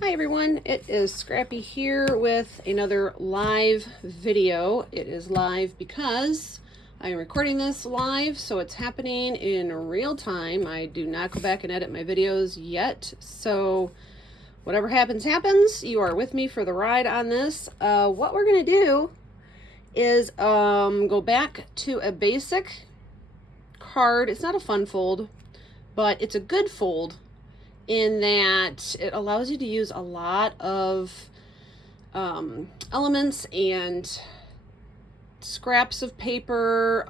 Hi everyone, it is Scrappy here with another live video. It is live because I am recording this live, so it's happening in real time. I do not go back and edit my videos yet, so whatever happens, happens. You are with me for the ride on this. What we're going to do is go back to a basic card. It's not a fun fold, but it's a good fold in that it allows you to use a lot of elements and scraps of paper,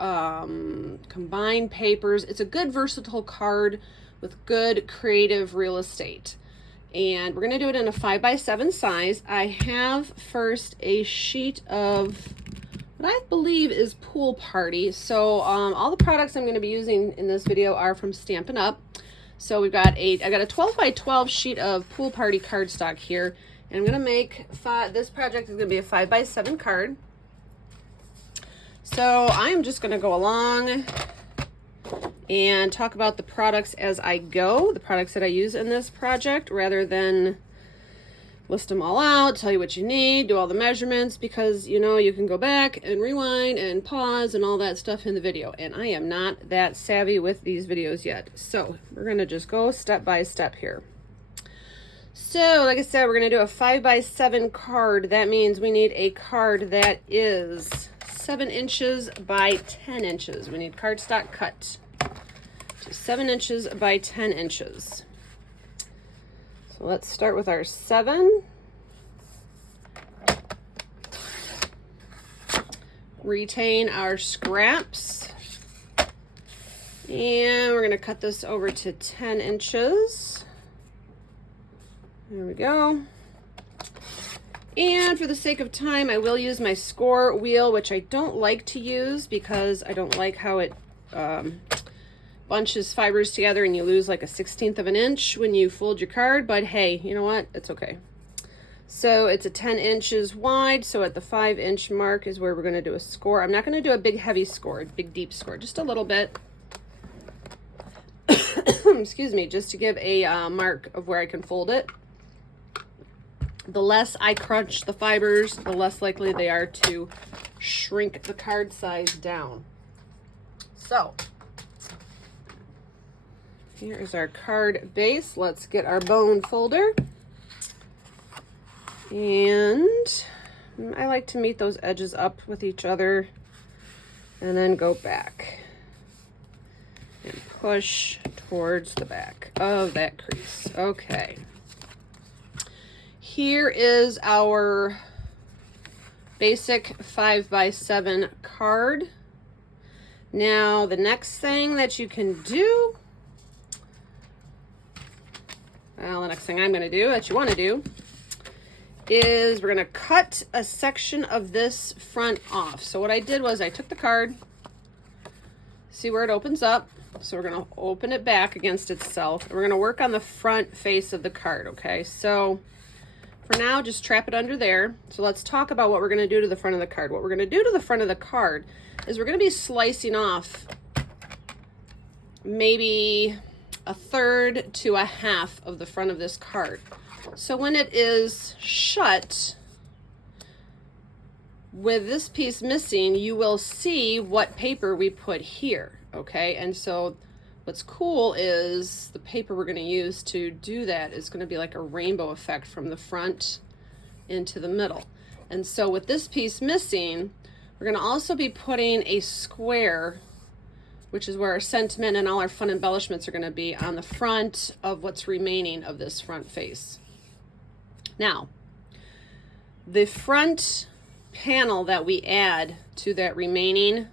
combined papers. It's a good versatile card with good creative real estate. And we're going to do it in a 5x7 size. I have first a sheet of what I believe is Pool Party. So all the products I'm going to be using in this video are from Stampin Up. So I got a 12x12 sheet of Pool Party cardstock here, and I'm gonna make this project is gonna be a 5x7 card. So I'm just gonna go along and talk about the products as I go, the products that I use in this project, rather than list them all out, tell you what you need, do all the measurements, because you know you can go back and rewind and pause and all that stuff in the video, and I am not that savvy with these videos yet. So we're gonna just go step by step here. So like I said, we're gonna do a 5x7 card. That means we need a card that is 7 inches by 10 inches. We need cardstock cut to 7 inches by 10 inches. So let's start with our 7. Retain our scraps. And we're going to cut this over to 10 inches. There we go. And for the sake of time, I will use my score wheel, which I don't like to use because I don't like how it bunches fibers together and you lose like a 1/16 of an inch when you fold your card, but hey, you know what? It's okay. So it's a 10 inches wide, so at the 5-inch mark is where we're going to do a score. I'm not going to do a big heavy score, big deep score, just a little bit. Excuse me, just to give a mark of where I can fold it. The less I crunch the fibers, the less likely they are to shrink the card size down. So here is our card base. Let's get our bone folder. And I like to meet those edges up with each other and then go back and push towards the back of that crease. Okay. Here is our basic 5x7 card. Now, the next thing that you can do, well, the next thing I'm going to do, that you want to do, is we're going to cut a section of this front off. So what I did was I took the card, see where it opens up. So we're going to open it back against itself. And we're going to work on the front face of the card, okay? So for now, just trap it under there. So let's talk about what we're going to do to the front of the card. What we're going to do to the front of the card is we're going to be slicing off maybe 1/3 to 1/2 of the front of this card. So when it is shut with this piece missing, you will see what paper we put here, okay? And so what's cool is the paper we're going to use to do that is going to be like a rainbow effect from the front into the middle. And so with this piece missing, we're going to also be putting a square, which is where our sentiment and all our fun embellishments are going to be, on the front of what's remaining of this front face. Now, the front panel that we add to that remaining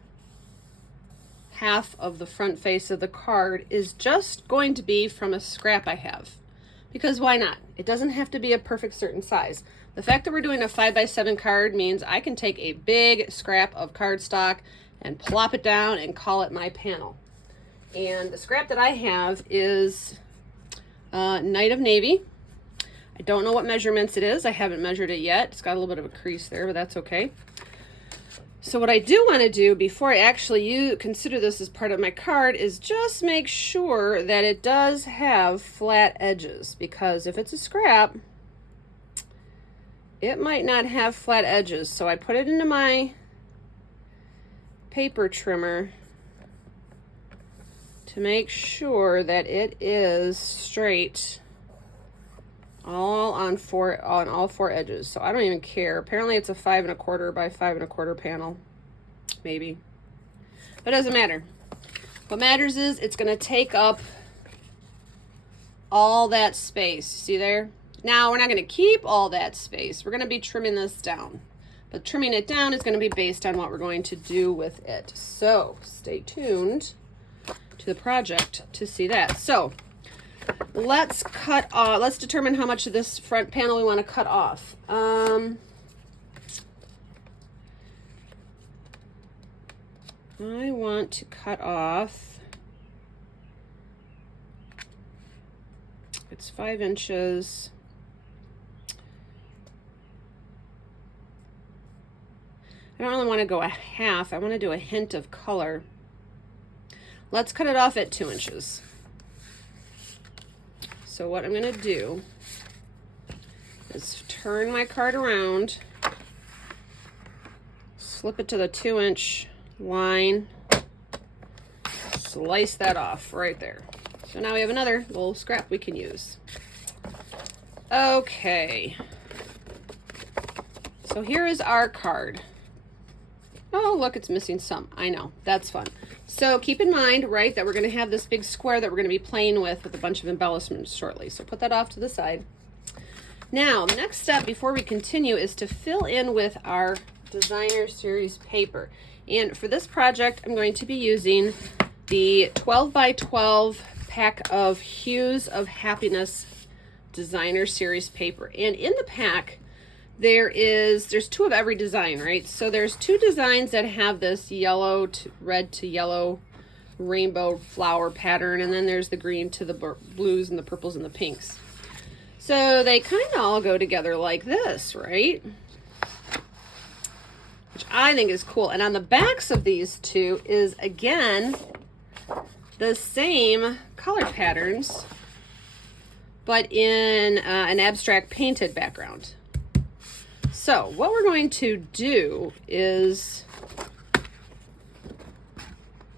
half of the front face of the card is just going to be from a scrap I have. Because why not? It doesn't have to be a perfect certain size. The fact that we're doing a 5x7 card means I can take a big scrap of cardstock and plop it down and call it my panel. And the scrap that I have is Night of Navy. I don't know what measurements it is. I haven't measured it yet. It's got a little bit of a crease there, but that's okay. So what I do want to do before I actually consider this as part of my card is just make sure that it does have flat edges, because if it's a scrap, it might not have flat edges, so I put it into my paper trimmer to make sure that it is straight on all four edges. So I don't even care. Apparently it's a 5 1/4 by 5 1/4 panel, maybe, but it doesn't matter. What matters is it's going to take up all that space. See there? Now we're not going to keep all that space. We're going to be trimming this down, but trimming it down is going to be based on what we're going to do with it. So stay tuned to the project to see that. So let's cut off, let's determine how much of this front panel we want to cut off. I want to cut off, it's 5 inches. I don't really want to go a half. I want to do a hint of color. Let's cut it off at 2 inches. So what I'm going to do is turn my card around, slip it to the 2-inch line, slice that off right there. So now we have another little scrap we can use. Okay. So here is our card. Oh, look, it's missing some. I know, that's fun. So keep in mind, right, that we're going to have this big square that we're going to be playing with a bunch of embellishments shortly. So put that off to the side. Now, the next step before we continue is to fill in with our designer series paper. And for this project, I'm going to be using the 12 by 12 pack of Hues of Happiness designer series paper. And in the pack, there's 2 of every design, right? So there's 2 designs that have this yellow to red to yellow rainbow flower pattern, and then there's the green to the blues and the purples and the pinks. So they kind of all go together like this, right? Which I think is cool. And on the backs of these 2 is, again, the same color patterns, but in an abstract painted background. So what we're going to do is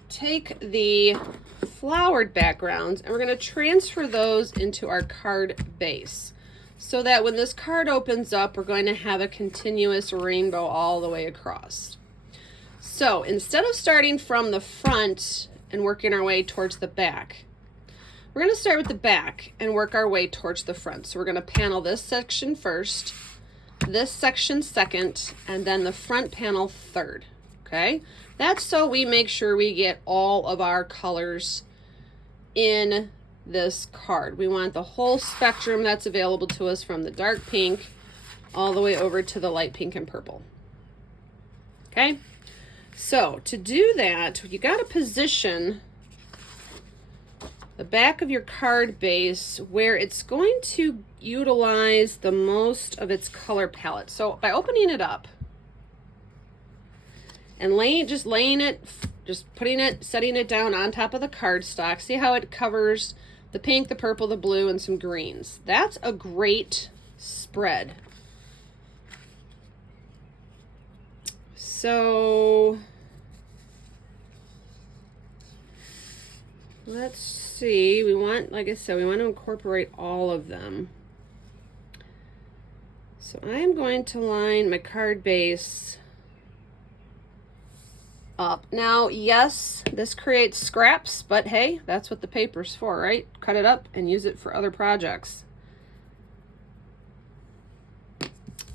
take the flowered backgrounds and we're going to transfer those into our card base so that when this card opens up, we're going to have a continuous rainbow all the way across. So instead of starting from the front and working our way towards the back, we're going to start with the back and work our way towards the front. So we're going to panel this section first, this section second, and then the front panel third. Okay, that's so we make sure we get all of our colors in this card. We want the whole spectrum that's available to us, from the dark pink all the way over to the light pink and purple. Okay, so to do that, you got to position the back of your card base where it's going to utilize the most of its color palette. So by opening it up and setting it down on top of the cardstock, see how it covers the pink, the purple, the blue, and some greens. That's a great spread. So let's see, like I said, we want to incorporate all of them. So I'm going to line my card base up. Now, yes, this creates scraps, but hey, that's what the paper's for, right? Cut it up and use it for other projects.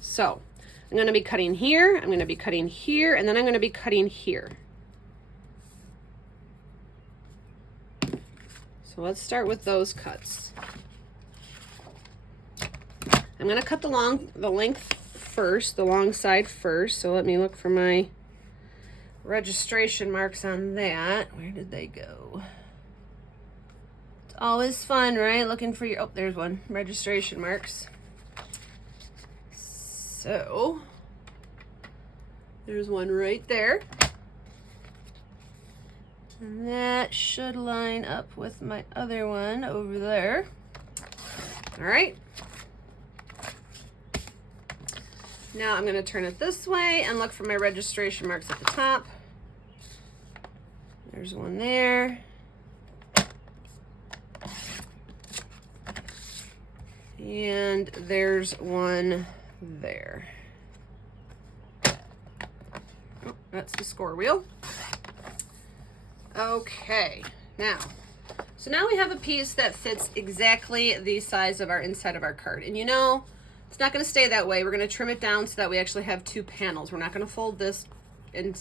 So I'm going to be cutting here, I'm going to be cutting here, and then I'm going to be cutting here. So let's start with those cuts. I'm going to cut the length first, the long side first. So let me look for my registration marks on that. Where did they go? It's always fun, right? Looking for your, oh, there's one. Registration marks. So there's one right there. And that should line up with my other one over there. All right. Now I'm going to turn it this way and look for my registration marks at the top. There's one there. And there's one there. Oh, that's the score wheel. Okay, so now we have a piece that fits exactly the size of our inside of our card. And you know, it's not going to stay that way. We're going to trim it down so that we actually have two panels. We're not going to fold this in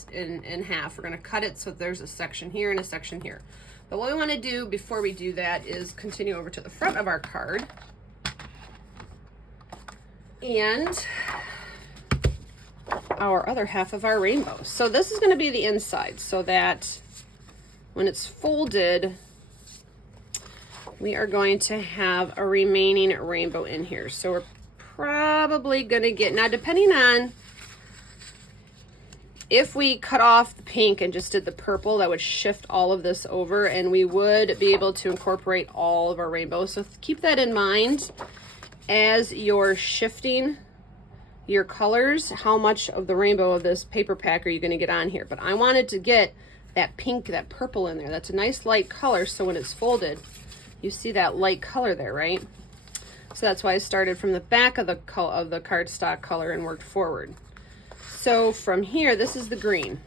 half. We're going to cut it so there's a section here and a section here. But what we want to do before we do that is continue over to the front of our card and our other half of our rainbow. So this is going to be the inside, so that when it's folded, we are going to have a remaining rainbow in here. So we're probably going to get, now depending on if we cut off the pink and just did the purple, that would shift all of this over and we would be able to incorporate all of our rainbows. So keep that in mind as you're shifting your colors, how much of the rainbow of this paper pack are you going to get on here. But I wanted to get that pink, that purple in there. That's a nice light color, so when it's folded, you see that light color there, right? So that's why I started from the back of the cardstock color and worked forward. So from here, this is the green.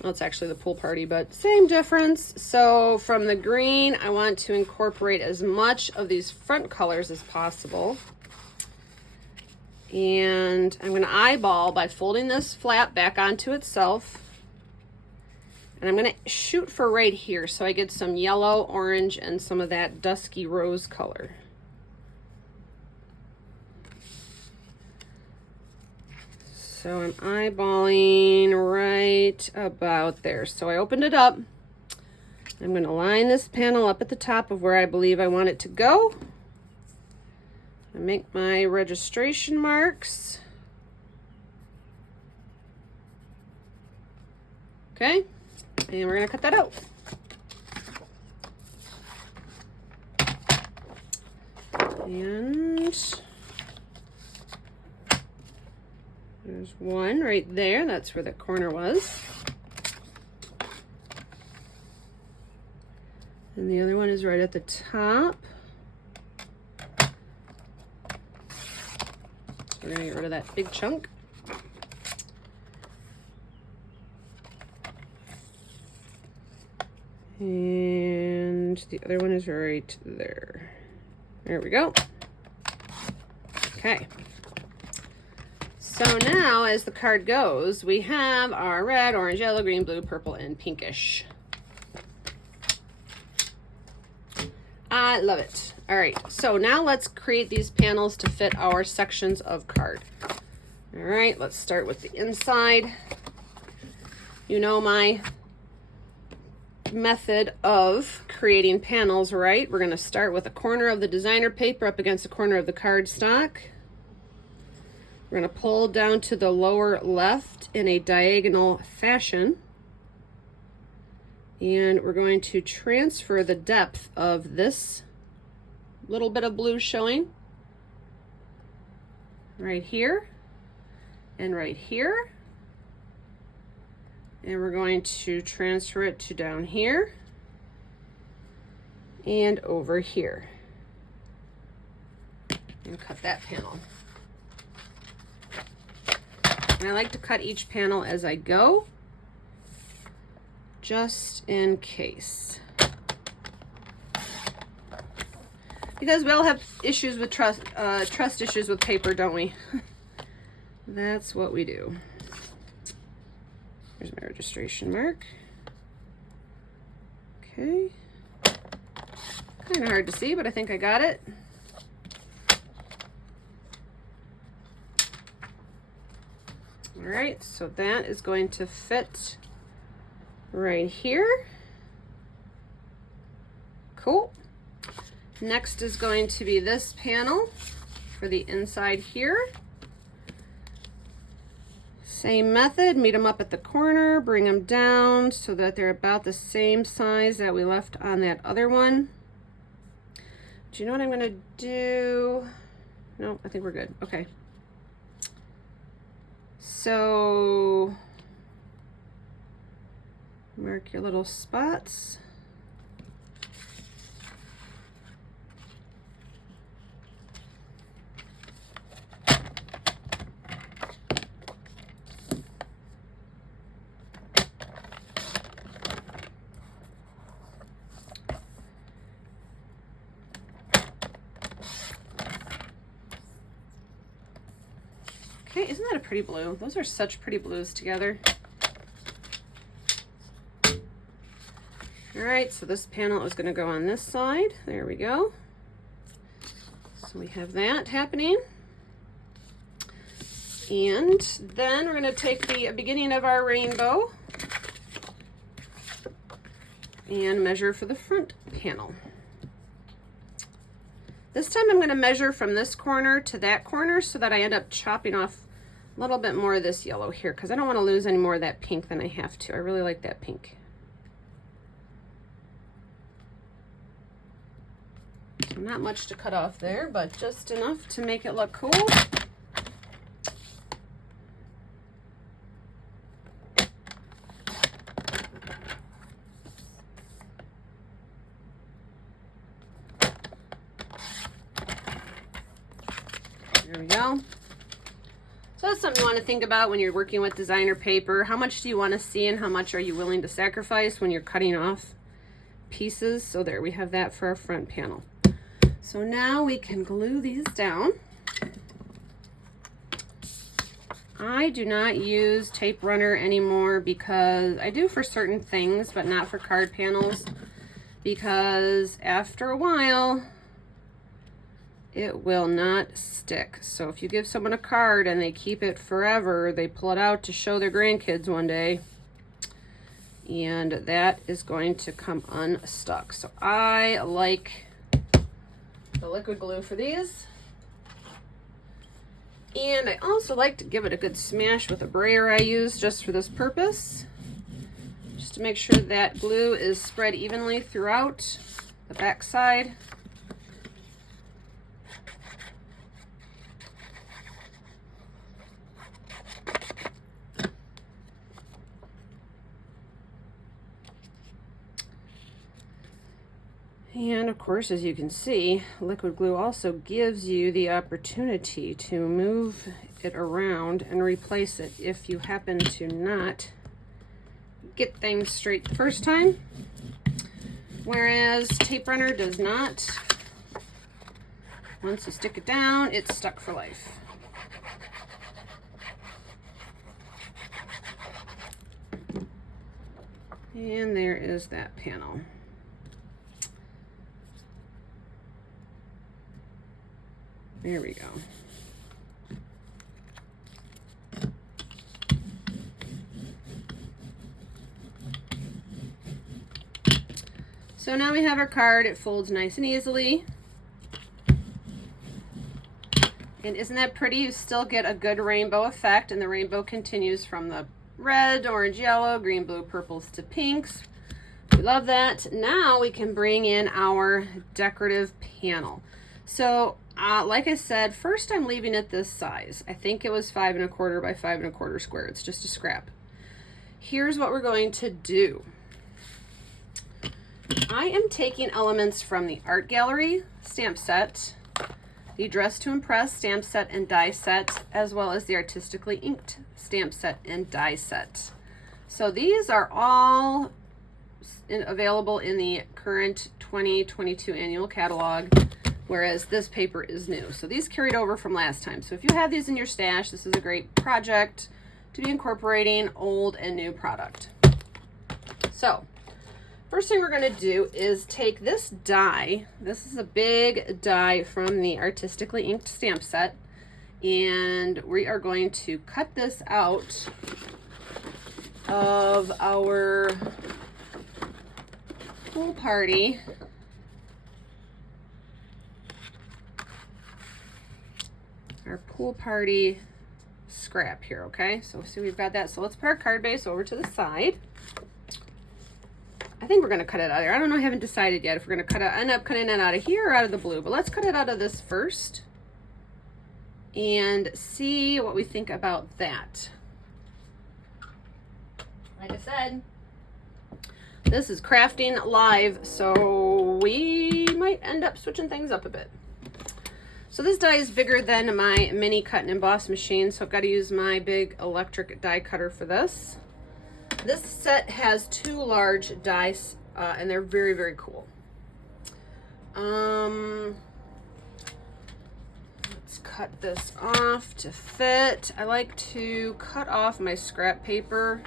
Well, it's actually the pool party, but same difference. So from the green, I want to incorporate as much of these front colors as possible. And I'm going to eyeball by folding this flap back onto itself. And I'm going to shoot for right here so I get some yellow, orange, and some of that dusky rose color. So I'm eyeballing right about there. So I opened it up. I'm going to line this panel up at the top of where I believe I want it to go. I make my registration marks. Okay, and we're going to cut that out. And there's one right there. That's where the corner was. And the other one is right at the top. We're going to get rid of that big chunk. And the other one is right there. There we go. Okay. So now, as the card goes, we have our red, orange, yellow, green, blue, purple, and pinkish. I love it. All right, so now let's create these panels to fit our sections of card. All right, let's start with the inside. You know my method of creating panels, right? We're going to start with a corner of the designer paper up against a corner of the cardstock. We're going to pull down to the lower left in a diagonal fashion. And we're going to transfer the depth of this little bit of blue showing right here and right here. And we're going to transfer it to down here and over here. And cut that panel. And I like to cut each panel as I go, just in case. Because we all have issues with trust issues with paper, don't we? That's what we do. Here's my registration mark. Okay. Kind of hard to see, but I think I got it. All right, so that is going to fit right here. Cool. Next is going to be this panel for the inside here. Same method, meet them up at the corner, bring them down so that they're about the same size that we left on that other one. Do you know what I'm going to do? No, I think we're good. Okay. So mark your little spots. Okay, isn't that a pretty blue? Those are such pretty blues together. All right, so this panel is going to go on this side. There we go. So we have that happening. And then we're going to take the beginning of our rainbow and measure for the front panel. This time I'm going to measure from this corner to that corner so that I end up chopping off a little bit more of this yellow here, because I don't want to lose any more of that pink than I have to. I really like that pink. So not much to cut off there, but just enough to make it look cool. There we go. So that's something you want to think about when you're working with designer paper. How much do you want to see and how much are you willing to sacrifice when you're cutting off pieces? So there, we have that for our front panel. So now we can glue these down. I do not use tape runner anymore because I do for certain things, but not for card panels, because after a while it will not stick. So if you give someone a card and they keep it forever, they pull it out to show their grandkids one day, and that is going to come unstuck. So I like the liquid glue for these. And I also like to give it a good smash with a brayer I use just for this purpose, just to make sure that glue is spread evenly throughout the back side. And of course, as you can see, liquid glue also gives you the opportunity to move it around and replace it if you happen to not get things straight the first time. Whereas tape runner does not. Once you stick it down, it's stuck for life. And there is that panel. There we go. So now we have our card. It folds nice and easily. And isn't that pretty? You still get a good rainbow effect, and the rainbow continues from the red, orange, yellow, green, blue, purples to pinks. We love that. Now we can bring in our decorative panel. So like I said, first I'm leaving it this size. I think it was 5 1/4 by 5 1/4 square. It's just a scrap. Here's what we're going to do. I am taking elements from the Art Gallery stamp set, the Dress to Impress stamp set and die set, as well as the Artistically inked stamp set and die set. So these are all available in the current 2022 annual catalog, whereas this paper is new. So these carried over from last time. So if you have these in your stash, this is a great project to be incorporating old and new product. So first thing we're going to do is take this die. This is a big die from the Artistically inked stamp set, and we are going to cut this out of our pool party scrap here. Okay, so see, we've got that. So let's put our card base over to the side. I think we're going to cut it out of there. I don't know, I haven't decided yet if we're going to end up cutting it out of here or out of the blue, but let's cut it out of this first. and see what we think about that. Like I said, this is crafting live, so we might end up switching things up a bit. So this die is bigger than my mini cut and emboss machine, so I've got to use my big electric die cutter for this. This set has 2 large dies, and they're very, very cool. Let's cut this off to fit. I like to cut off my scrap paper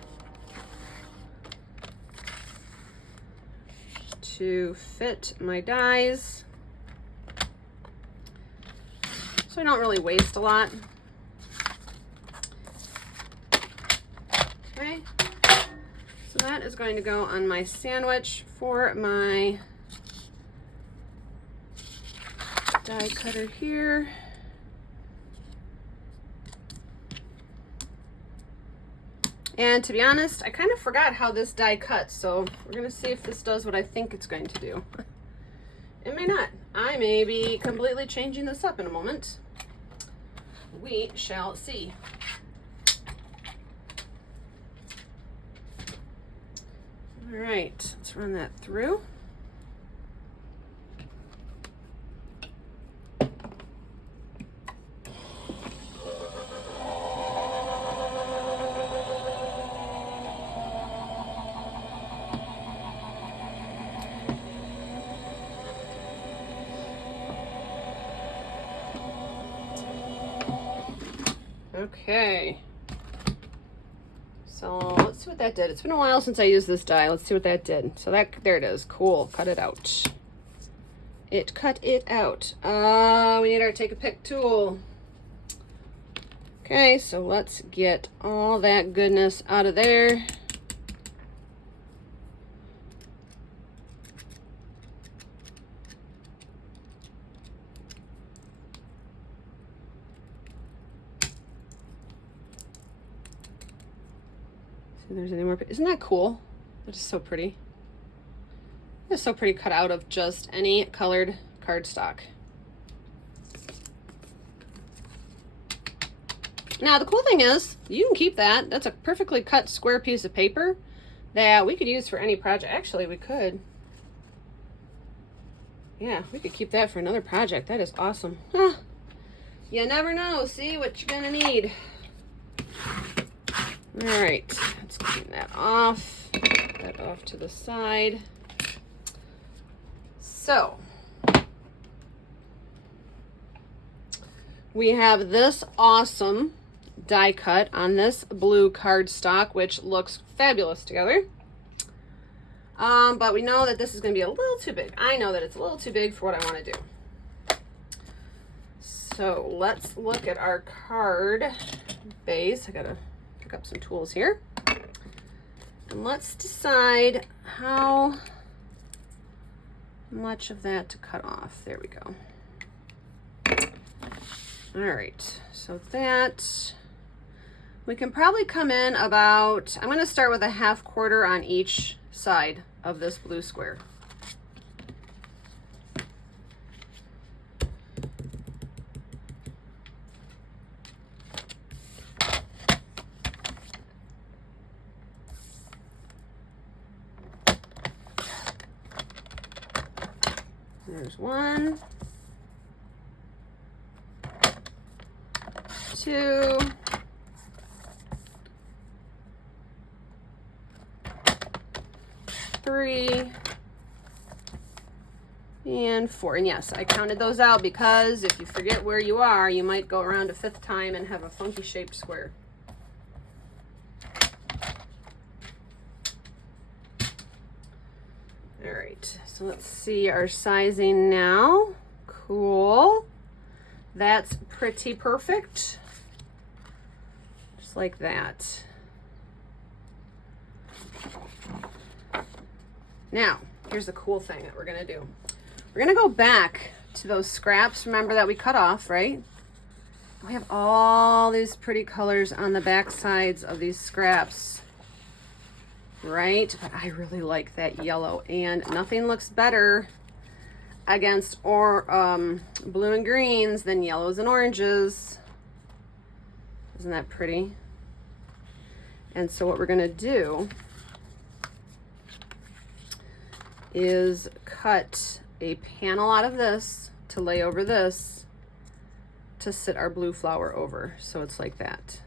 to fit my dies, so I don't really waste a lot. Okay, so that is going to go on my sandwich for my die cutter here. And to be honest, I kind of forgot how this die cuts, so we're going to see if this does what I think it's going to do. It may not. I may be completely changing this up in a moment. We shall see. All right, let's run that through. Okay, so let's see what that did. It's been a while since I used this die. Let's see what that did. So that, there it is. Cool. Cut it out. It cut it out. We need our take a pick tool. Okay, so let's get all that goodness out of there. See if there's any more. Isn't that cool? That is so pretty. It's so pretty, cut out of just any colored cardstock. Now the cool thing is you can keep that. That's a perfectly cut square piece of paper that we could use for any project. Actually, we could. Yeah, we could keep that for another project. That is awesome. Huh. You never know. See what you're gonna need. All right, let's clean that off. Put that off to the side. So we have this awesome die cut on this blue cardstock, which looks fabulous together. But we know that this is going to be a little too big. I know that it's a little too big for what I want to do. So let's look at our card base. I gotta pick up some tools here. And let's decide how much of that to cut off. There we go. All right, so that we can probably come in about, I'm going to start with a 1/2 quarter on each side of this blue square. There's 1, 2, 3, and 4. And yes, I counted those out because if you forget where you are, you might go around a 5th time and have a funky shaped square. All right, so let's see our sizing now. Cool. That's pretty perfect. Just like that. Now, here's the cool thing that we're gonna do. We're gonna go back to those scraps, remember, that we cut off, right? We have all these pretty colors on the back sides of these scraps, right? But I really like that yellow, and nothing looks better against blue and greens than yellows and oranges. Isn't that pretty? And so what we're gonna do is cut a panel out of this to lay over this to sit our blue flower over. So it's like that.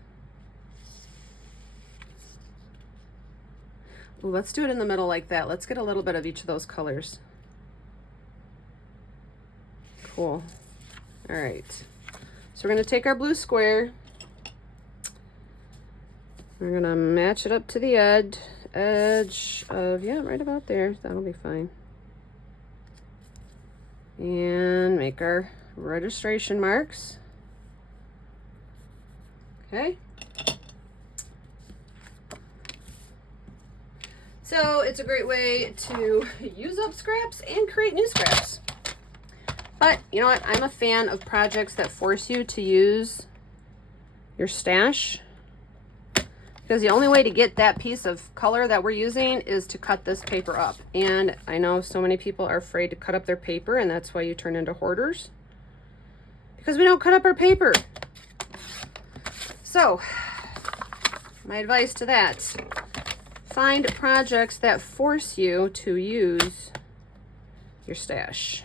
Ooh, let's do it in the middle like that. Let's get a little bit of each of those colors. Cool. All right. So we're gonna take our blue square. We're gonna match it up to the edge of, yeah, right about there. That'll be fine. And make our registration marks. Okay. So it's a great way to use up scraps and create new scraps. But you know what? I'm a fan of projects that force you to use your stash, because the only way to get that piece of color that we're using is to cut this paper up. And I know so many people are afraid to cut up their paper, and that's why you turn into hoarders, because we don't cut up our paper. So my advice to that, find projects that force you to use your stash.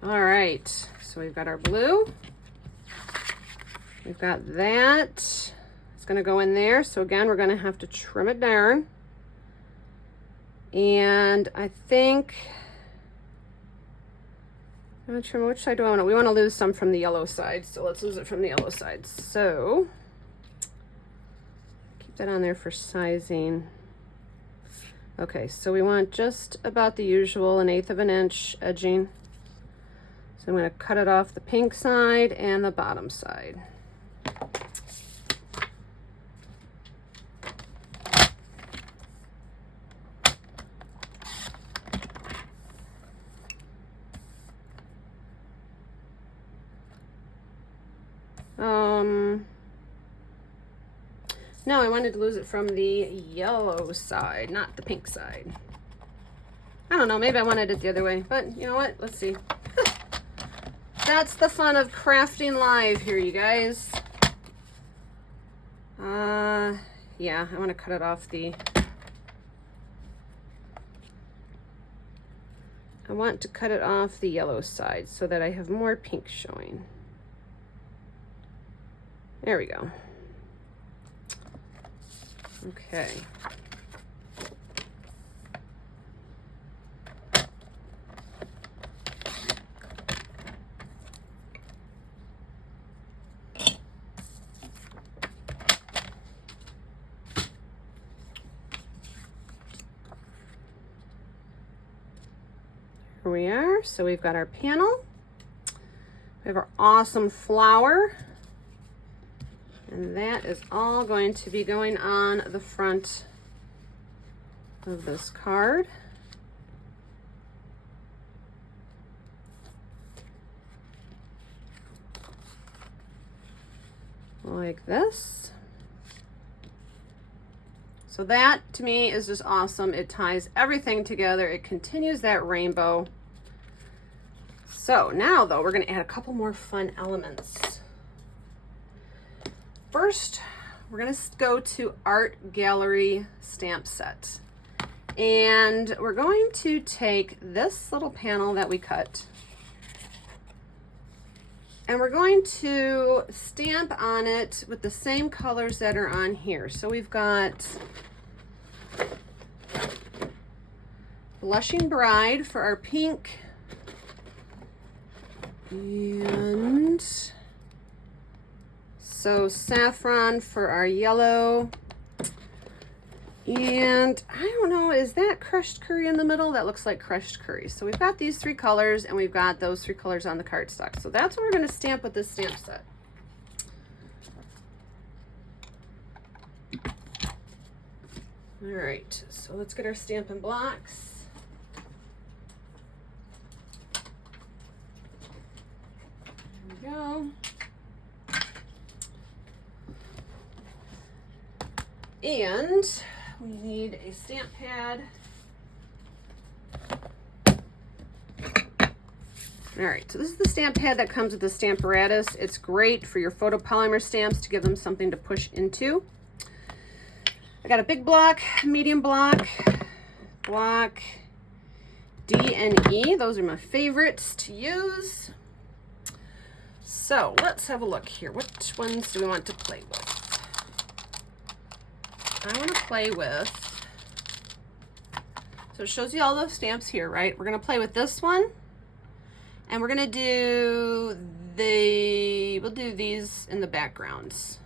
All right, so we've got our blue. We've got that. It's gonna go in there. So again, we're gonna have to trim it down. And I think, I'm gonna trim, which side do I want to? We want to lose some from the yellow side. So let's lose it from the yellow side. So keep that on there for sizing. Okay, so we want just about the usual, 1/8 of an inch edging. So I'm going to cut it off the pink side and the bottom side. No, I wanted to lose it from the yellow side, not the pink side. I don't know, maybe I wanted it the other way, but you know what? Let's see. That's the fun of crafting live here, you guys. Yeah, I want to cut it off the... I want to cut it off the yellow side so that I have more pink showing. There we go. Okay. Here we are. So we've got our panel. We have our awesome flower. And that is all going to be going on the front of this card. Like this. So that to me is just awesome. It ties everything together. It continues that rainbow. So now though, we're going to add a couple more fun elements. First, we're going to go to Art Gallery stamp set. And we're going to take this little panel that we cut, and we're going to stamp on it with the same colors that are on here. So we've got Blushing Bride for our pink, and so Saffron for our yellow, and I don't know, is that crushed curry in the middle? That looks like crushed curry. So we've got these three colors, and we've got those three colors on the cardstock. So that's what we're going to stamp with this stamp set. All right, so let's get our Stampin' blocks. There we go. And we need a stamp pad. All right, so this is the stamp pad that comes with the Stamparatus. It's great for your photopolymer stamps to give them something to push into. I got a big block, medium block, block D and E. Those are my favorites to use. So let's have a look here. Which ones do we want to play with? I want to play with, so it shows you all those stamps here, right? We're going to play with this one. And we're going to do we'll do these in the backgrounds.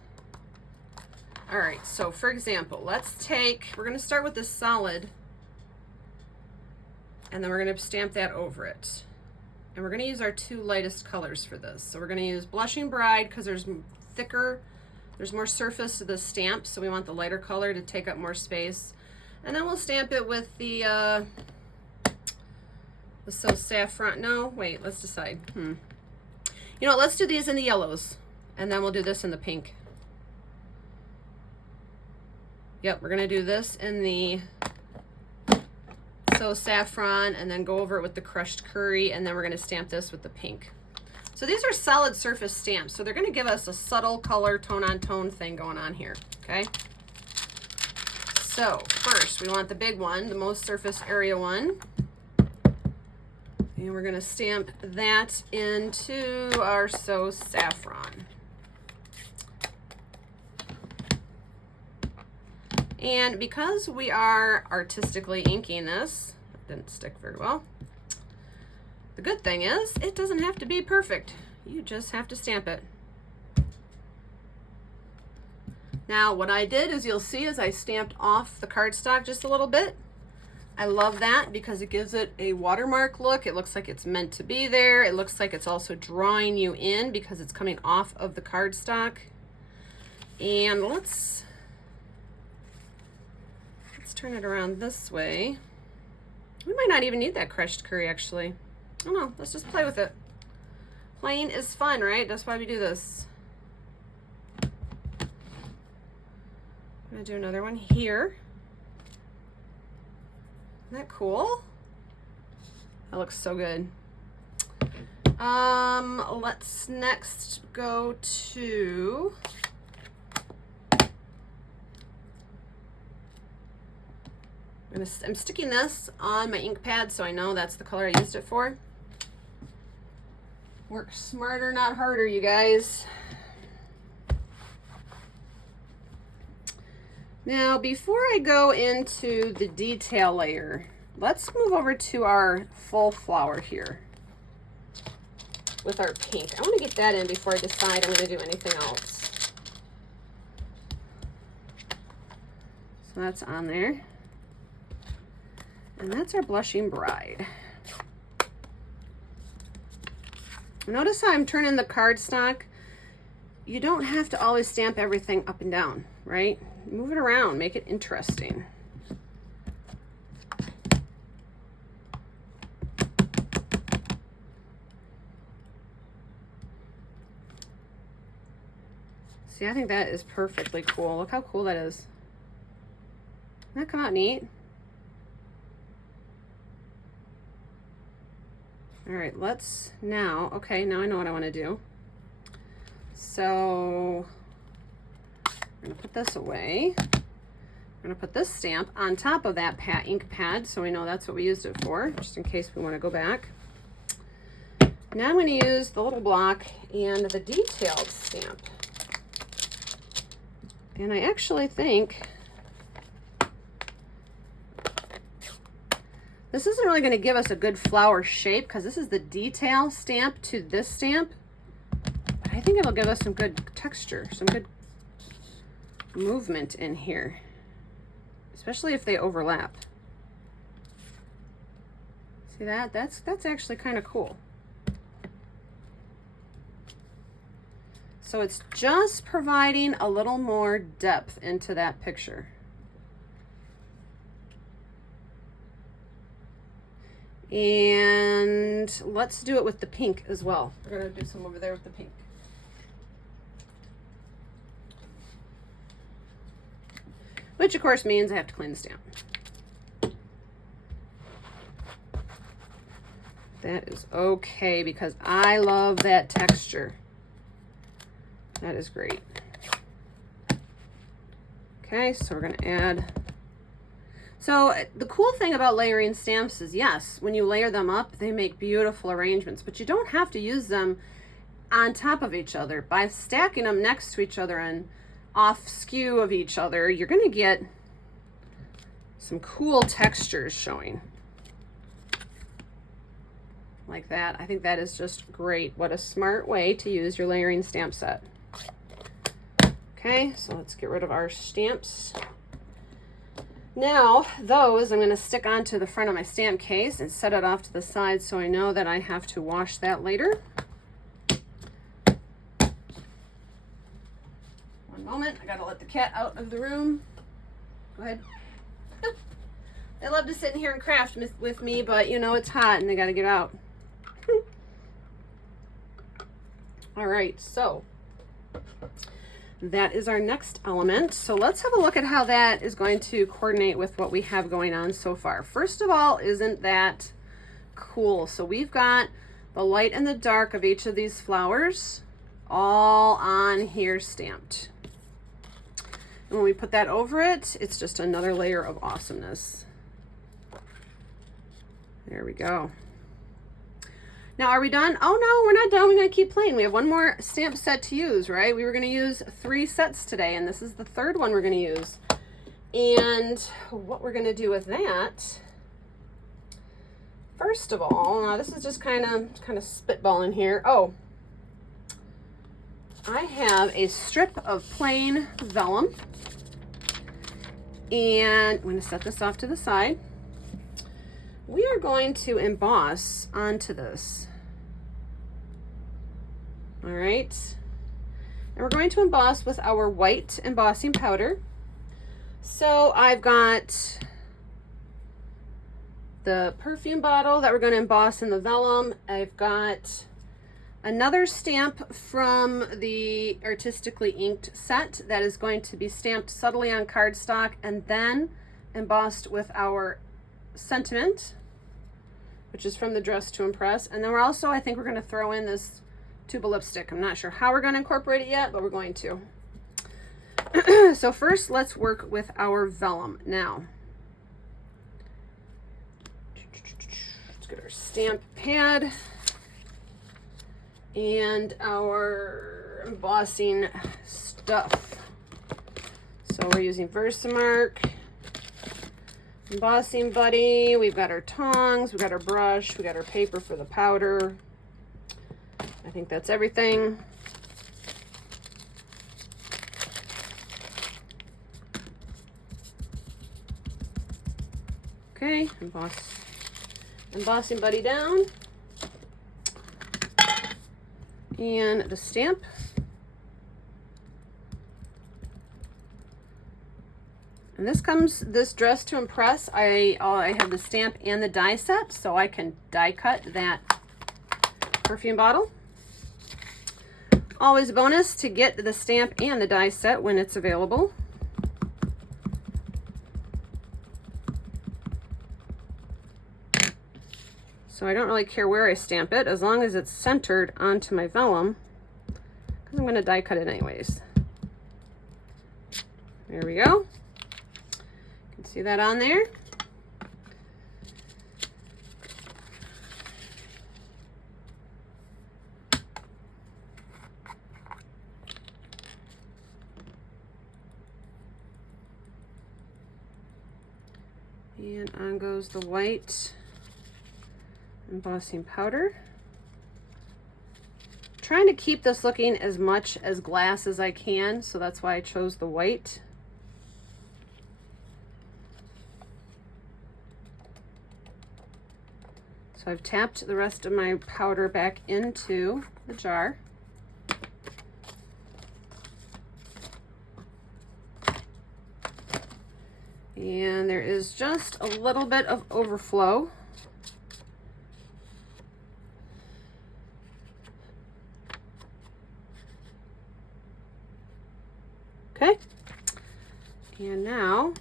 All right, so for example, we're going to start with this solid, and then we're going to stamp that over it. And we're going to use our two lightest colors for this. So we're going to use Blushing Bride because there's more surface to the stamp, so we want the lighter color to take up more space. And then we'll stamp it with the So saffron, no, wait, let's decide. You know, let's do these in the yellows, and then we'll do this in the pink. Yep, we're gonna do this in the So saffron, and then go over it with the crushed curry, and then we're gonna stamp this with the pink. So these are solid surface stamps, so they're gonna give us a subtle color tone on tone thing going on here, okay? So first, we want the big one, the most surface area one. And we're going to stamp that into our So Saffron. And because we are artistically inking this, it didn't stick very well. The good thing is it doesn't have to be perfect. You just have to stamp it. Now what I did is, you'll see, is I stamped off the cardstock just a little bit. I love that because it gives it a watermark look. It looks like it's meant to be there. It looks like it's also drawing you in because it's coming off of the cardstock. And let's turn it around this way. We might not even need that crushed curry, actually. I don't know, let's just play with it. Playing is fun, right? That's why we do this. I'm gonna do another one here. Isn't that cool? That looks so good. Let's next go to I'm sticking this on my ink pad so I know that's the color I used it for. Work smarter, not harder, you guys. Now, before I go into the detail layer, let's move over to our full flower here with our pink. I want to get that in before I decide I'm going to do anything else. So that's on there. And that's our Blushing Bride. Notice how I'm turning the cardstock. You don't have to always stamp everything up and down, right? Move it around, make it interesting. See, I think that is perfectly cool. Look how cool that is. Doesn't that come out neat? All right, let's now, okay, now I know what I want to do. So I'm going to put this away. I'm going to put this stamp on top of that ink pad so we know that's what we used it for, just in case we want to go back. Now I'm going to use the little block and the detailed stamp. And I actually think this isn't really going to give us a good flower shape because this is the detail stamp to this stamp. But I think it'll give us some good texture, some good movement in here, especially if they overlap. See that? That's actually kind of cool. So it's just providing a little more depth into that picture. And let's do it with the pink as well. We're going to do some over there with the pink. Which of course means I have to clean the stamp. That is okay because I love that texture. That is great. Okay, so we're going to add. So the cool thing about layering stamps is, yes, when you layer them up, they make beautiful arrangements, but you don't have to use them on top of each other. By stacking them next to each other and off skew of each other, you're going to get some cool textures showing. Like that. I think that is just great. What a smart way to use your layering stamp set. Okay, so let's get rid of our stamps. Now, those I'm going to stick onto the front of my stamp case and set it off to the side so I know that I have to wash that later. One moment, I got to let the cat out of the room. Go ahead. They love to sit in here and craft with me, but you know, it's hot and they got to get out. All right, so that is our next element. So let's have a look at how that is going to coordinate with what we have going on so far. First of all, isn't that cool? So we've got the light and the dark of each of these flowers all on here stamped. And when we put that over it, it's just another layer of awesomeness. There we go. Now, are we done? Oh no, we're not done. We're gonna keep playing. We have one more stamp set to use, right? We were gonna use 3 sets today, and this is the 3rd one we're gonna use. And what we're gonna do with that, first of all, now this is just kind of spitballing here. Oh, I have a strip of plain vellum, and I'm gonna set this off to the side. We are going to emboss onto this. All right. And we're going to emboss with our white embossing powder. So I've got the perfume bottle that we're going to emboss in the vellum. I've got another stamp from the Artistically inked set that is going to be stamped subtly on cardstock and then embossed with our sentiment, which is from the Dress to Impress. And then we're also, I think we're going to throw in this tube of lipstick. I'm not sure how we're going to incorporate it yet, but we're going to. So first, let's work with our vellum. Now, let's get our stamp pad and our embossing stuff. So we're using Versamark embossing buddy. We've got our tongs, we've got our brush, we got our paper for the powder. I think that's everything. Okay, embossing buddy down. And the stamp. And this Dress to Impress, I have the stamp and the die set, so I can die cut that perfume bottle. Always a bonus to get the stamp and the die set when it's available. So I don't really care where I stamp it, as long as it's centered onto my vellum, because I'm going to die cut it anyways. There we go. See that on there? And on goes the white embossing powder. Trying to keep this looking as much as glass as I can, so that's why I chose the white. So I've tapped the rest of my powder back into the jar. And there is just a little bit of overflow. Okay. And now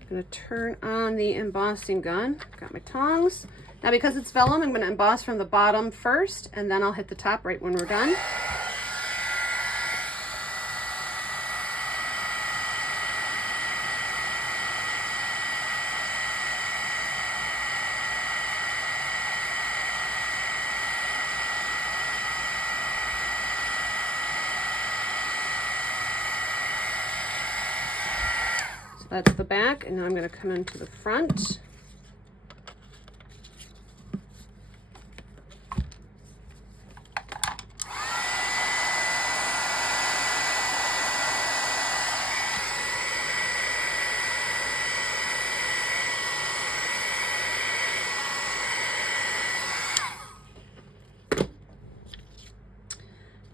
I'm going to turn on the embossing gun. Got my tongs. Now because it's vellum, I'm going to emboss from the bottom first, and then I'll hit the top right when we're done. So that's the back, and now I'm going to come into the front.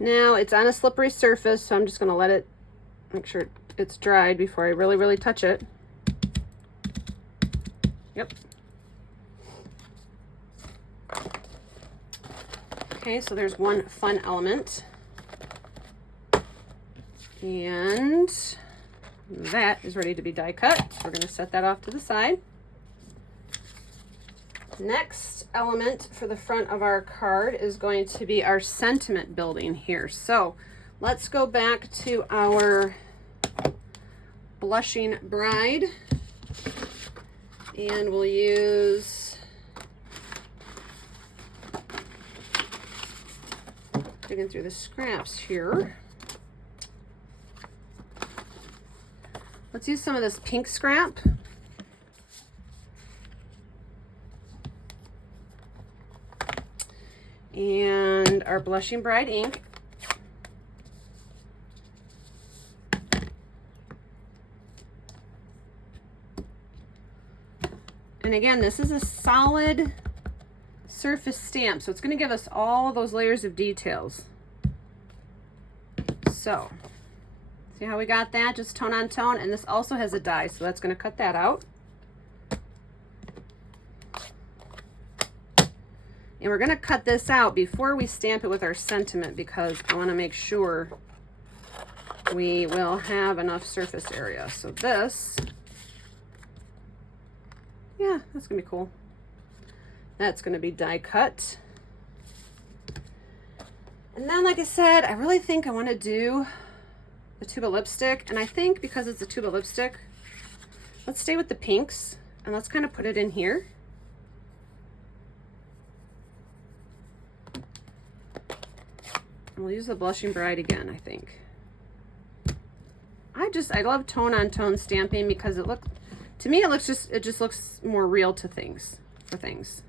Now it's on a slippery surface, so I'm just going to let it, make sure it's dried before I really touch it. Yep. Okay, so there's one fun element. And that is ready to be die cut. So we're going to set that off to the side. Next element for the front of our card is going to be our sentiment building here. So let's go back to our Blushing Bride, and we'll use, digging through the scraps here. Let's use some of this pink scrap. And our Blushing Bride ink. And again, this is a solid surface stamp, so it's going to give us all those layers of details. So, see how we got that? Just tone on tone, and this also has a die, so that's going to cut that out. And we're going to cut this out before we stamp it with our sentiment, because I want to make sure we will have enough surface area. So this, yeah, that's going to be cool. That's going to be die cut. And then, like I said, I really think I want to do the tuba lipstick. And I think because it's a tuba lipstick, let's stay with the pinks and let's kind of put it in here. We'll use the Blushing Bride again, I think. I love tone on tone stamping because to me it just looks more real to things, for things.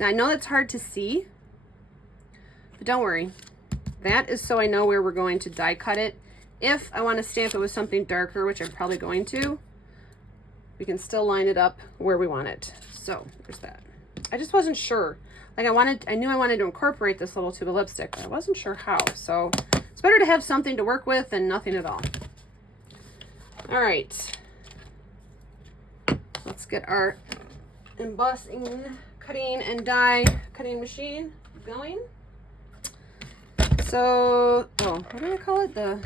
Now I know that's hard to see, but don't worry. That is so I know where we're going to die cut it. If I want to stamp it with something darker, which I'm probably going to, we can still line it up where we want it. So there's that. I just wasn't sure. Like I knew I wanted to incorporate this little tuba lipstick, but I wasn't sure how. So it's better to have something to work with than nothing at all. All right. Let's get our embossing, cutting and die cutting machine going. So, what do I call it? The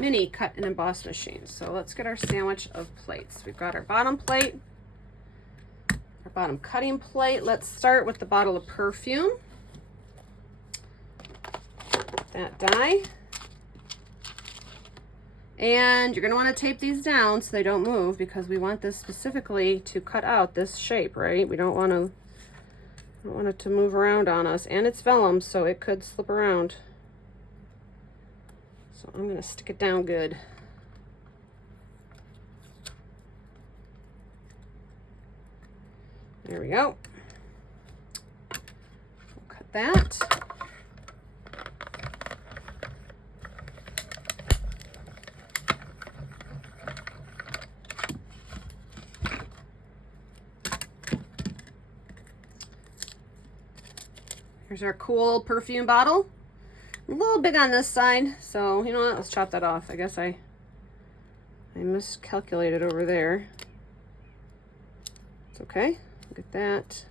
mini cut and emboss machine. So let's get our sandwich of plates. We've got our bottom plate, our bottom cutting plate. Let's start with the bottle of perfume. That die. And you're going to want to tape these down so they don't move, because we want this specifically to cut out this shape, right? We don't want it to move around on us. And it's vellum, so it could slip around. So I'm going to stick it down good. There we go. We'll cut that. Here's our cool perfume bottle. A little big on this side, so you know what? Let's chop that off. I guess I miscalculated over there. It's okay. Look at that.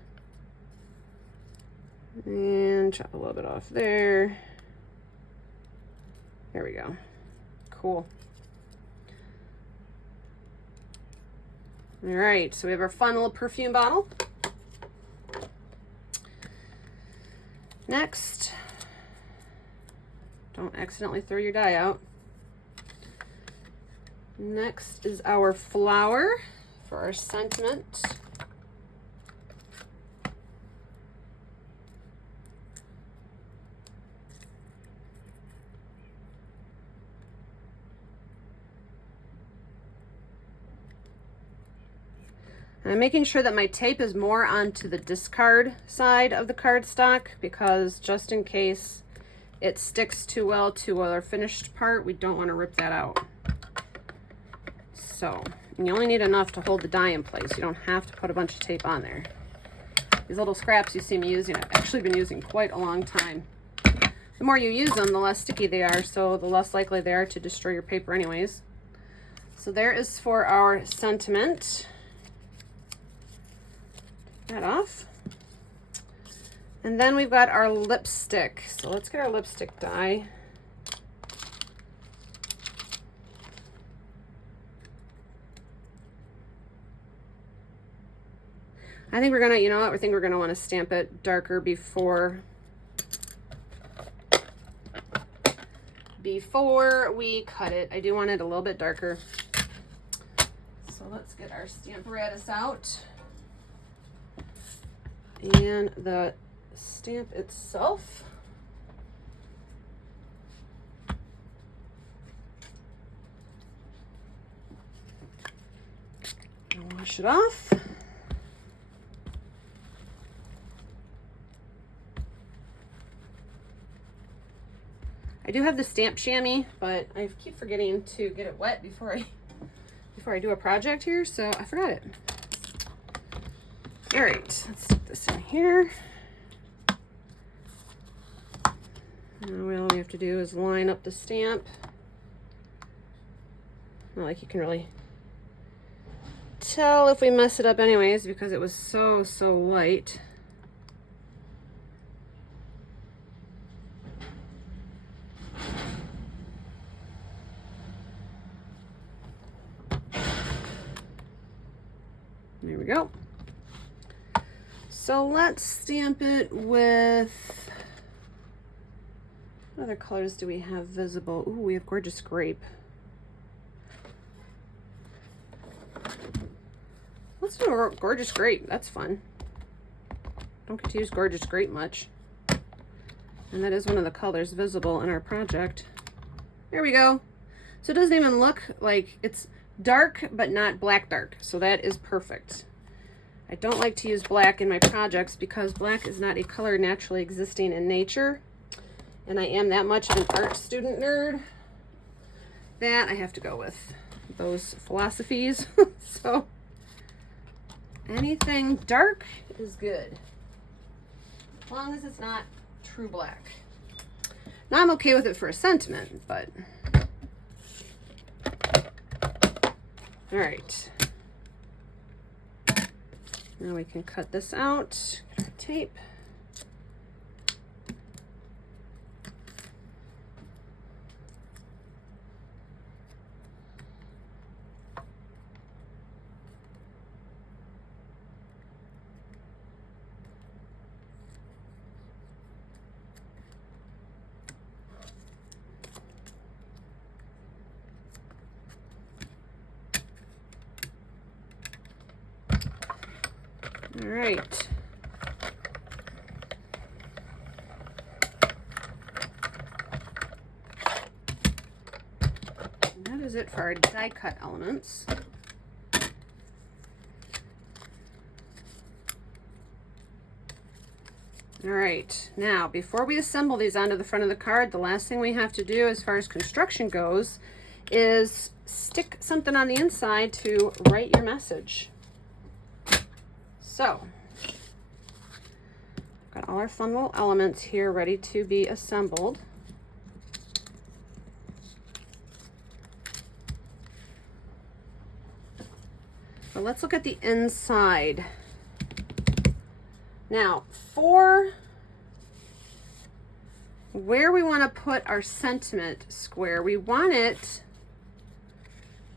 And chop a little bit off there. There we go. Cool. All right, so we have our fun little perfume bottle. Next, don't accidentally throw your die out. Next is our flower for our sentiment. I'm making sure that my tape is more onto the discard side of the cardstock, because just in case it sticks too well to our finished part, we don't want to rip that out. So, and you only need enough to hold the die in place. You don't have to put a bunch of tape on there. These little scraps you see me using, I've actually been using quite a long time. The more you use them, the less sticky they are, so the less likely they are to destroy your paper anyways. So there is for our sentiment. That off. And then we've got our lipstick. So let's get our lipstick die. I think we're gonna, you know what, I think we're gonna want to stamp it darker before we cut it. I do want it a little bit darker. So let's get our Stamparatus out. And the stamp itself. I'll wash it off. I do have the stamp chamois, but I keep forgetting to get it wet before I do a project here, so I forgot it. All right, let's stick this in here. Now all we have to do is line up the stamp. Not like you can really tell if we mess it up anyways, because it was so light. There we go. So let's stamp it with, what other colors do we have visible? Ooh, we have Gorgeous Grape. Let's do Gorgeous Grape, that's fun. Don't get to use Gorgeous Grape much. And that is one of the colors visible in our project. There we go. So it doesn't even look like it's dark, but not black dark. So that is perfect. I don't like to use black in my projects because black is not a color naturally existing in nature. And I am that much of an art student nerd that I have to go with those philosophies. So anything dark is good, as long as it's not true black. Now I'm okay with it for a sentiment, but all right. Now we can cut this out, get our tape. All right. And that is it for our die cut elements. All right, now before we assemble these onto the front of the card, the last thing we have to do as far as construction goes is stick something on the inside to write your message. So, got all our fun little elements here ready to be assembled. So let's look at the inside. Now, for where we want to put our sentiment square, we want it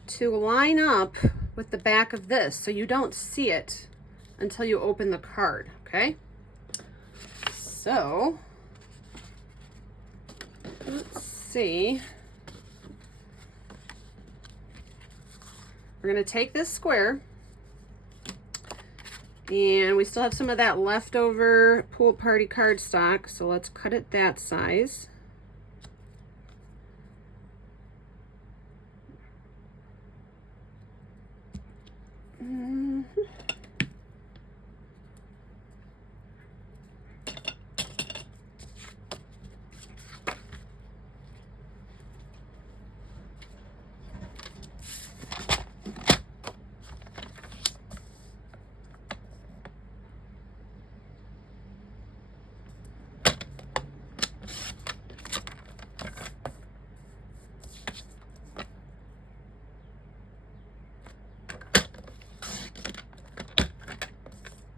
to line up with the back of this so you don't see it until you open the card, okay? So let's see. We're going to take this square, and we still have some of that leftover pool party cardstock, so let's cut it that size.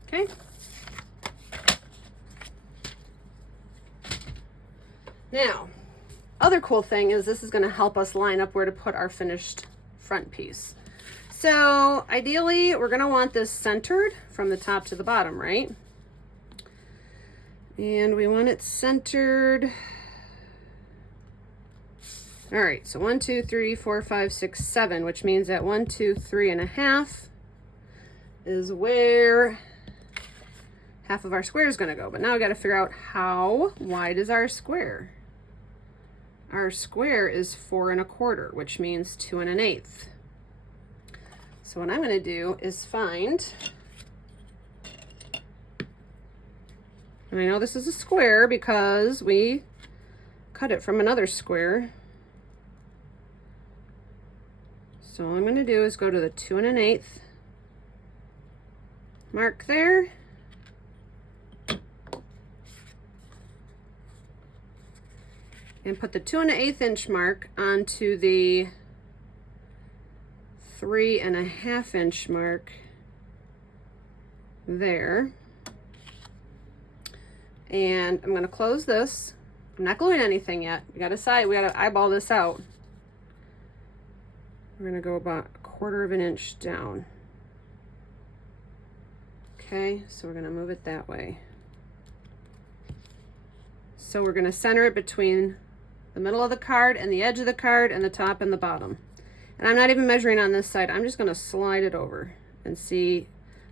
Okay. Now, other cool thing is this is going to help us line up where to put our finished front piece. So ideally, we're going to want this centered from the top to the bottom, right? And we want it centered. All right, so 1, 2, 3, 4, 5, 6, 7, which means that 1, 2, 3.5 is where half of our square is going to go. But now we got to figure out how wide is our square. Our square is 4 1/4, which means 2 1/8. So what I'm going to do is find, and I know this is a square because we cut it from another square. So all I'm going to do is go to the 2 1/8 mark there. And put the 2 1/8 inch mark onto the 3 1/2 inch mark there. And I'm going to close this. I'm not gluing anything yet. We got to eyeball this out. We're going to go about 1/4 inch down. Okay, so we're going to move it that way. So we're going to center it between the middle of the card and the edge of the card and the top and the bottom. And I'm not even measuring on this side. I'm just going to slide it over and see.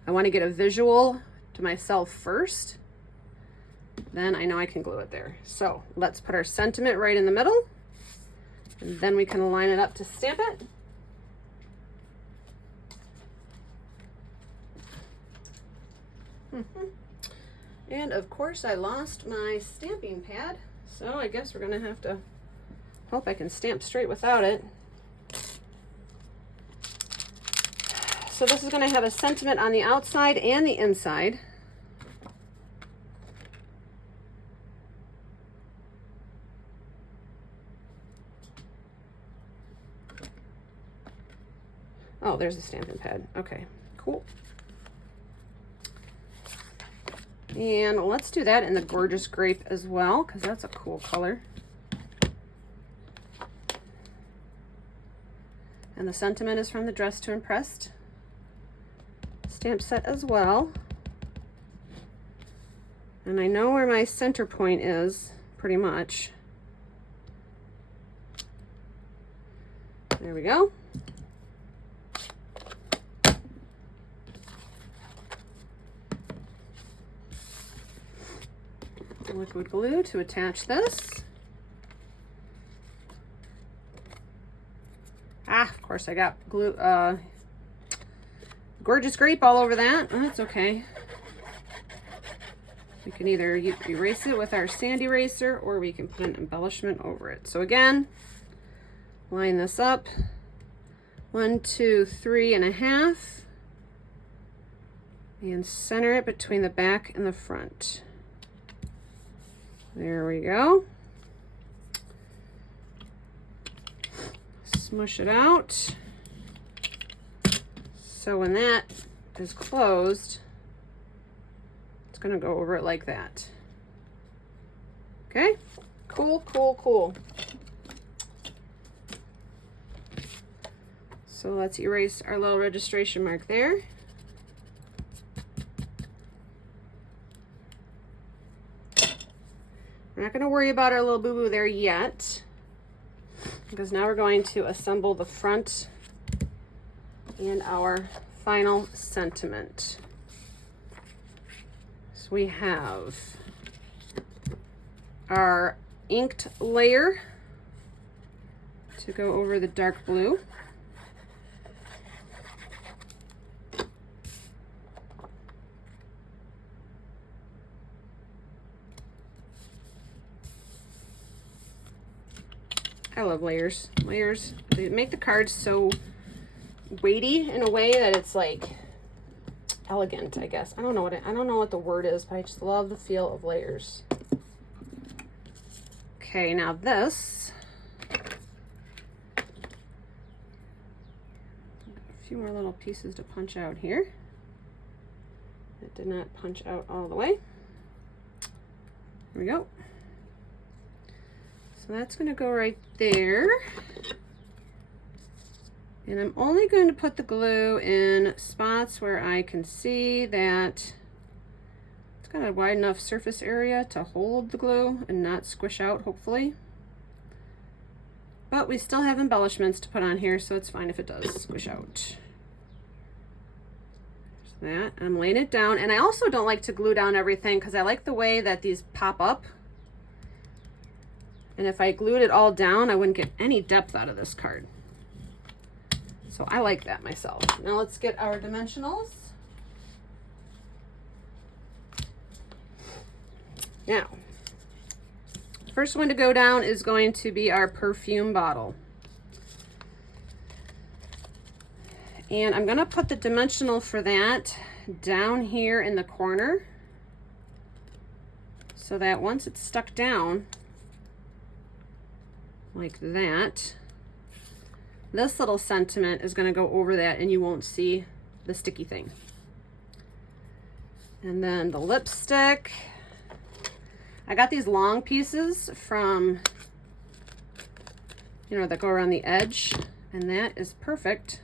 I want to get a visual to myself first. Then I know I can glue it there. So let's put our sentiment right in the middle, and then we can line it up to stamp it. And of course I lost my stamping pad, so I guess we're gonna have to hope I can stamp straight without it. So this is gonna have a sentiment on the outside and the inside. Oh, there's the stamping pad. Okay, cool. And let's do that in the Gorgeous Grape as well, because that's a cool color. And the sentiment is from the Dress to Impressed stamp set as well. And I know where my center point is, pretty much. There we go. Liquid glue to attach this. Of course I got glue, Gorgeous Grape all over that. Oh, that's okay. We can either erase it with our sand eraser, or we can put an embellishment over it. So again, line this up. 1, 2, 3.5. And center it between the back and the front. There we go. Smush it out. So when that is closed, it's going to go over it like that. Okay? Cool, cool, cool. So let's erase our little registration mark there. We're not going to worry about our little boo-boo there yet, because now we're going to assemble the front and our final sentiment. So we have our inked layer to go over the dark blue. I love layers. Layers, they make the cards so weighty in a way that it's like elegant, I guess. I don't know what the word is, but I just love the feel of layers. Okay, now this. A few more little pieces to punch out here. It did not punch out all the way. Here we go. So that's going to go right there. And I'm only going to put the glue in spots where I can see that it's got a wide enough surface area to hold the glue and not squish out, hopefully. But we still have embellishments to put on here, so it's fine if it does squish out. There's that. I'm laying it down. And I also don't like to glue down everything because I like the way that these pop up. And if I glued it all down, I wouldn't get any depth out of this card. So I like that myself. Now let's get our dimensionals. Now, first one to go down is going to be our perfume bottle. And I'm going to put the dimensional for that down here in the corner so that once it's stuck down, like that, this little sentiment is going to go over that and you won't see the sticky thing. And then the lipstick. I got these long pieces from, that go around the edge, and that is perfect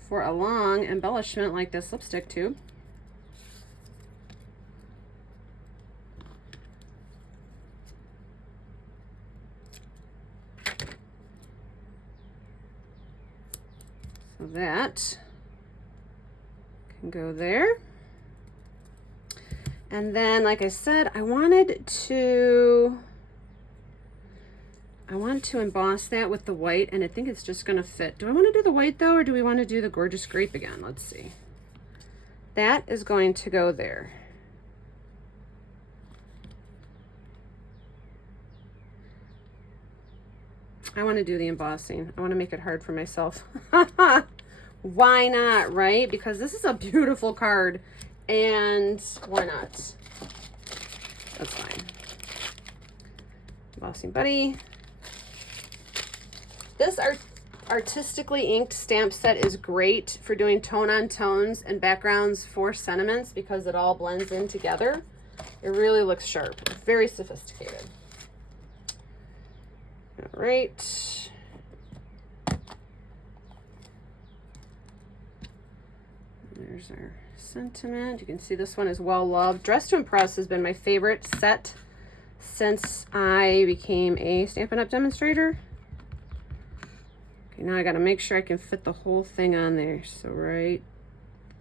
for a long embellishment like this lipstick tube. So that can go there. And then, like I said, I want to emboss that with the white, and I think it's just going to fit. Do I want to do the white though, or do we want to do the Gorgeous Grape again? Let's see. That is going to go there. I want to do the embossing. I want to make it hard for myself. Why not, right? Because this is a beautiful card, and why not? That's fine. Embossing Buddy. This artistically inked stamp set is great for doing tone on tones and backgrounds for sentiments because it all blends in together. It really looks sharp. Very sophisticated. All right. There's our sentiment. You can see this one is well loved. Dress to Impress has been my favorite set since I became a Stampin' Up! Demonstrator. Okay, now I got to make sure I can fit the whole thing on there. So right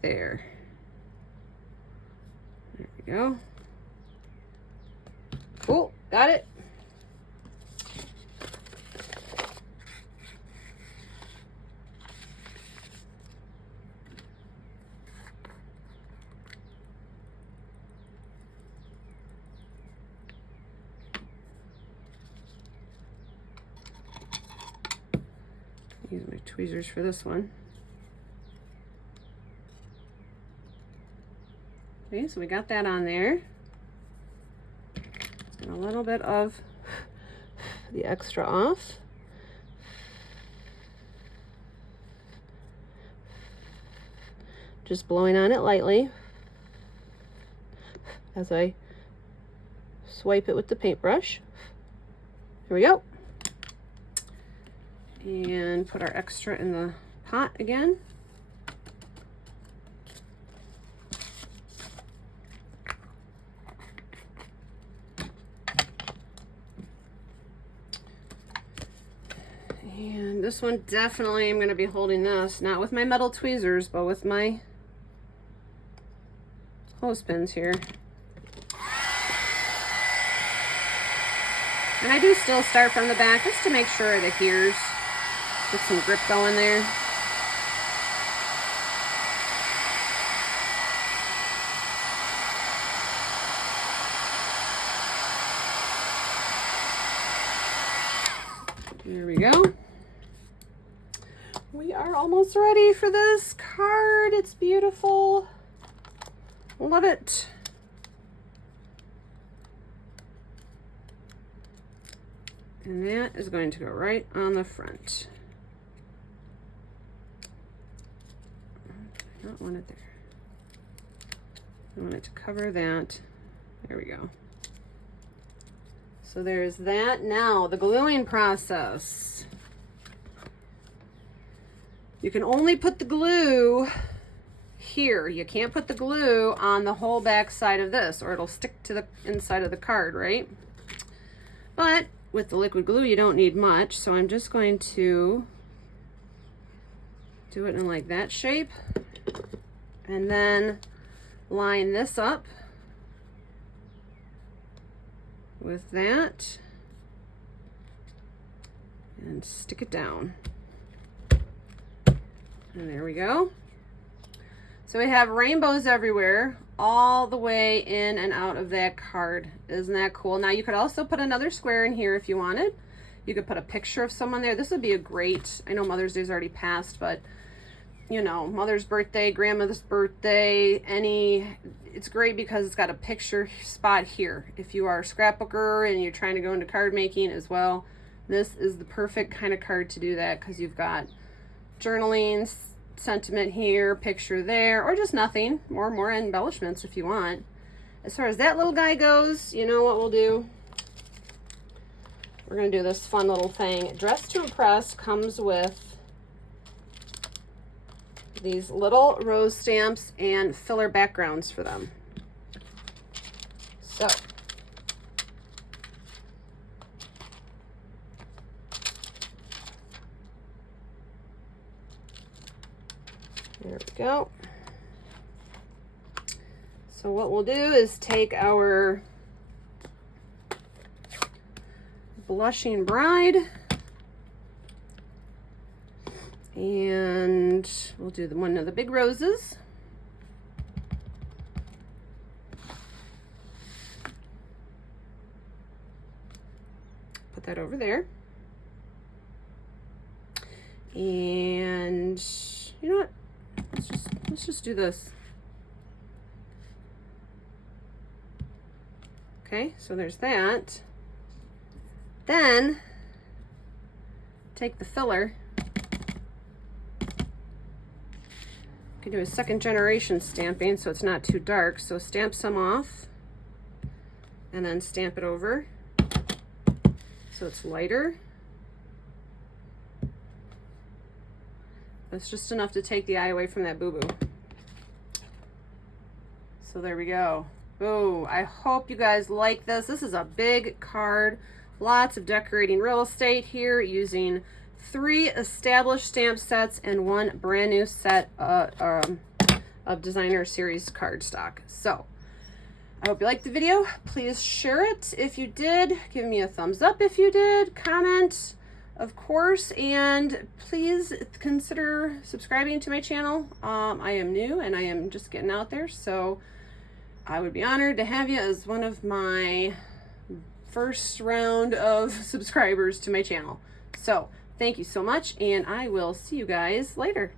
there. There we go. Cool. Got it. Use my tweezers for this one. Okay, so we got that on there. And a little bit of the extra off. Just blowing on it lightly as I swipe it with the paintbrush. Here we go. And put our extra in the pot again. This one definitely I'm going to be holding this, not with my metal tweezers, but with my clothespins here. And I do still start from the back just to make sure it adheres. Get some grip going there. There we go. We are almost ready for this card. It's beautiful. Love it. And that is going to go right on the front. I don't want it there. I want it to cover that. There we go. So there's that. Now, the gluing process. You can only put the glue here. You can't put the glue on the whole back side of this, or it'll stick to the inside of the card, right? But with the liquid glue, you don't need much, so I'm just going to do it in like that shape, and then line this up with that, and stick it down. And there we go. So we have rainbows everywhere, all the way in and out of that card. Isn't that cool? Now you could also put another square in here if you wanted. You could put a picture of someone there. This would be a great, I know Mother's Day's already passed, but you know, Mother's birthday, grandmother's birthday, it's great because it's got a picture spot here. If you are a scrapbooker and you're trying to go into card making as well, this is the perfect kind of card to do that, because you've got journaling, sentiment here, picture there, or just nothing, more embellishments if you want. As far as that little guy goes, you know what we'll do? We're going to do this fun little thing. Dress to Impress comes with these little rose stamps and filler backgrounds for them. So there we go. So what we'll do is take our Blushing Bride, and we'll do one of the big roses. Put that over there. And you know what? Let's just do this. Okay, so there's that. Then take the filler. You can do a second generation stamping so it's not too dark. So stamp some off and then stamp it over so it's lighter. That's just enough to take the eye away from that boo-boo. So there we go. Oh, I hope you guys like this. This is a big card. Lots of decorating real estate here, using 3 established stamp sets and 1 brand new set of designer series cardstock. So I hope you liked the video. Please share it if you did. Give me a thumbs up if you did. Comment, of course, and please consider subscribing to my channel. I am new and I am just getting out there, so I would be honored to have you as one of my first round of subscribers to my channel. So thank you so much, and I will see you guys later.